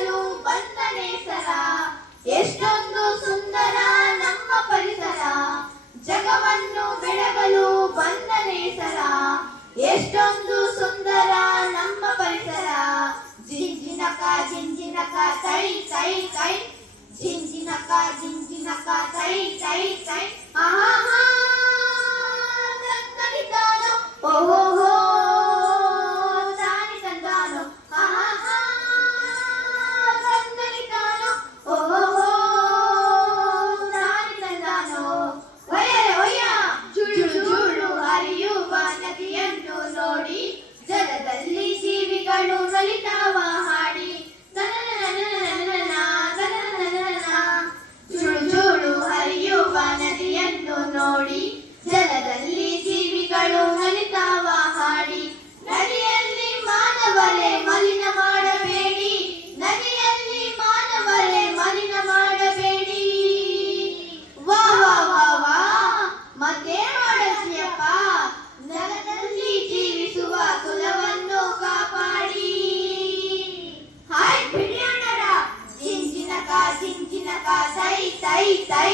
ಬೆಳಗಲು ಬಂದನೆ ಸರ. ಎಷ್ಟೊಂದು ಸುಂದರ ನಮ್ಮ ಪರಿಸರ, ಜಗವನ್ನು ಬೆಳಗಲು ಬಂದನೆ ಸರ. ಎಷ್ಟೊಂದು ಸುಂದರ ನಮ್ಮ ಪರಿಸರ. ಜಿಂಜಿನಕ ಜಿಂಜಿನಕ ತೈ ತೈ ತೈ, ಜಿಂಜಿನಕ ಜಿಂಜಿನಕ ತೈ ತೈ ತೈ. ಆಹಾ ತಂದನಿತಾನೋ ಓಹೋ ತಾನಿ ತಂದಾನೋ. ಆಹಾ ತಂದನಿತಾನೋ ಓಹೋ ತಾನಿ ತಂದಾನೋ. ಒಯ್ಯರೆ ಒಯ್ಯ ಜುಳು ಜುಳು ಹರಿಯುವ ನದಿಯನ್ನು ನೋಡಿ, ಜಲದಲ್ಲಿ ಜೀವಿಗಳು ನಲಿತಾವ ಹಾಡಿ. ಜುಳು ಜುಳು ಹರಿಯುವ ನದಿಯನ್ನು ನೋಡಿ, ಜಲದಲ್ಲಿ ಜೀವಿಗಳು ನಲಿತಾವ ಹಾಡಿ. ನದಿಯಲ್ಲಿ ಮಾನವರೇ ಮಲಿನ ಮಾಡಬೇಡಿ, ನದಿಯಲ್ಲಿ ಮಾನವರೇ ಮಲಿನ ಮಾಡಬೇಡಿ. ವಾ ವಾ ವಾ ವಾ ಮತ್ತೆ ಮಾಡಸಿಯಪ್ಪ, ನೆಲದಲ್ಲಿ ಜೀವಿಸುವ ಕುಲವನ್ನು ಕಾಪಾಡಿ. ಹಾಯ್ ಬಿಡಿಯಣ್ಣರ ಜಿಂಜಿನಕ ಜಿಂಜಿನಕ ತೈ ತೈ ತೈ,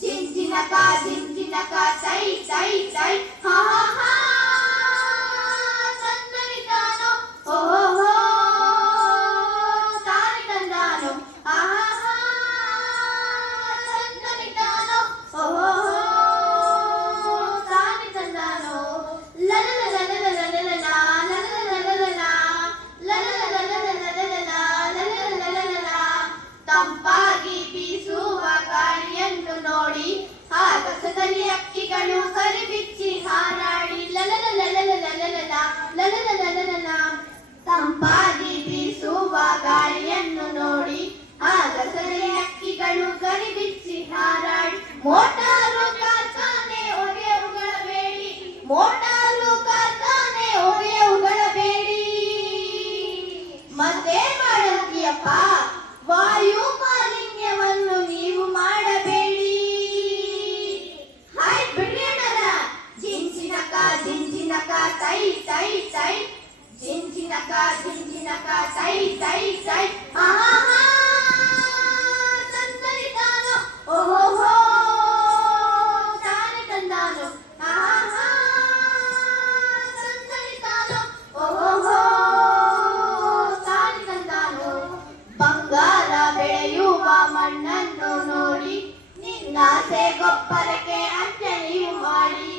ಜಿಂಜಿನಕ ಜಿಂಜಿನಕ ತೈ ತೈ ತೈ. ಹಾ ಹಾ ತಂದನಿತಾನೋ ಓಹೋ ತಾನಿ ತಂದಾನೋ. ಆಹಾ ತಂದನಿತಾನೋ ಓಹೋ ತಾನಿ ತಂದಾನೋ. ತಂಪಾಗಿ ಬೀಸುವ ಗಾಳಿಯನ್ನು ನೋಡಿ, ಆಕಾಶದಲ್ಲಿ ಹಕ್ಕಿಗಳು ಕರಿಬಿಚ್ಚಿ ಹಾರಾಡಿ. ತಂಪಾಗಿ ಬೀಸುವ ಗಾಳಿಯನ್ನು ನೋಡಿ, ಆಕಾಶದಲ್ಲಿ ಹಕ್ಕಿಗಳು ಕರಿಬಿಚ್ಚಿ ಹಾರಾಡಿ. ಮೋಟಾರು ಕಾರ್ಖಾನೆ ಹೊಗೆ ಉಗಳಬೇಡಿ, ಮೋಟಾರು ಕಾರ್ಖಾನೆ ಹೊಗೆ ಉಗಳಬೇಡಿ. ಮತ್ತೆ ಮಾಡುತ್ತೀಯಪ್ಪ, ವಾಯು ಮಾಲಿನ್ಯವನ್ನು ನೀವು ಮಾಡಬೇಡಿ. ಹಾಯ್ ಬಿಡಿಯಣ್ಣರ ಜಿಂಜಿನಕ ಜಿಂಜಿನಕ ತೈ ತೈ ತೈ, ಜಿಂಜಿನಕ ಜಿಂಜಿನಕ ತೈ ತೈ ತೈ. ಆಹಾ ತಂದನಿತಾನೋ ಓಹೋ ತಾನಿ ತಂದಾನೋ. ಆಹಾ ತಂದನಿತಾನೋ ಓಹೋ ತಾನಿ ತಂದಾನೋ. ಬಂಗಾರ ಬೆಳೆಯುವ ಮಣ್ಣನ್ನು ನೋಡಿ, ನಿನ್ನಾಸೆ ಗೊಬ್ಬರಕ್ಕೆ ಅಂಚನೆಯು ಮಾಡಿ.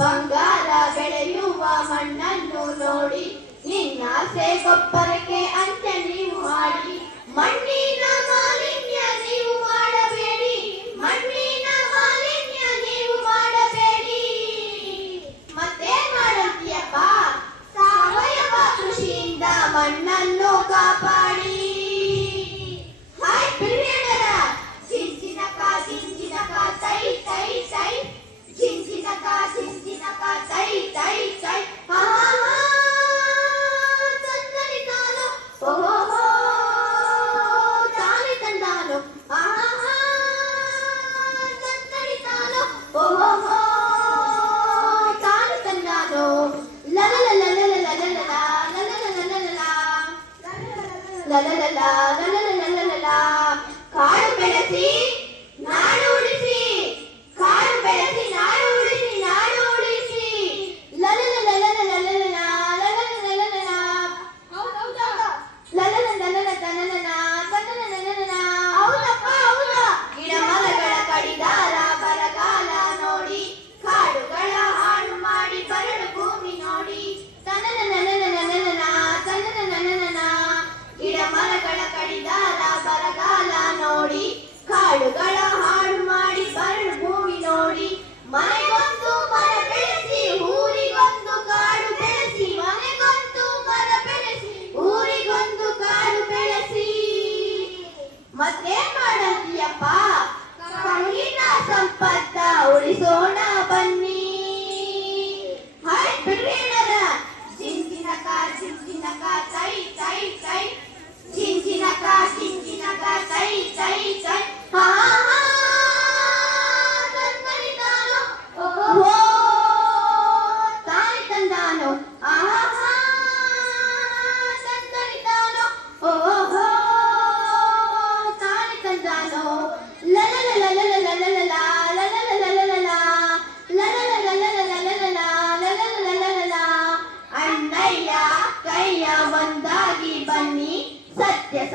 ಬಂಗಾರ ಬೆಳೆಯುವ ಮಣ್ಣನ್ನು ನೋಡಿ, ನಿನ್ನಾಸೆ ಗೊಬ್ಬರಕ್ಕೆ ಅಂಚನೆಯು ಮಾಡಿ. ಮಣ್ಣಿನ ಮಾಲಿನ್ಯ ನೀವು ಮಾಡಬೇಡಿ, ಮಣ್ಣಿನ ಮಾಲಿನ್ಯ ನೀವು ಮಾಡಬೇಡಿ. ಮತ್ತೆ ಮಾಡುತ್ತೀಯಪ್ಪ, ಸಾವಯವ ಕೃಷಿಯಿಂದ ಮಣ್ಣನ್ನು ಕಾಪಾಡಿ. ಹಾಯ್ ಬಿಡಿಯಣ್ಣರ ಜಿಂಜಿನಕ ಜಿಂಜಿನಕ ತೈ ತೈ ತೈ, ಜಿಂಜಿನಕ ಜಿಂಜಿನಕ ತೈ ತೈ ತೈ. ಆಹಾ ತಂದನಿತಾನೋ ಓಹೋ ತಾನಿ ತಂದಾನೋ. ಆಹಾ ತಂದನಿತಾನೋ ಓಹೋ ತಾನಿ ತಂದಾನೋ. ಕಾಡು ಬೆಳೆಸಿ ನಾಡು ಉಳಿಸಿ, ಕಾಡು ಬೆಳೆಸಿ ನಾಡು ಉಳಿಸಿ, ನಾಡು ಉಳಿಸಿ. ಹೌದಪ್ಪ ಹೌದ. ಗಿಡ ಮರಗಳ ಕಡಿದಾರ ಬರಗಾಲ ನೋಡಿ, ಕಾಡುಗಳ ಹಾಳು ಮಾಡಿ ಬರಡು ಭೂಮಿ ನೋಡಿ. ಗಿಡ ಮರಗಳ ಕಡಿದಾರ ಬರಗಾಲ ನೋಡಿ, ಕಾಡು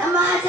ಸಮಾಜ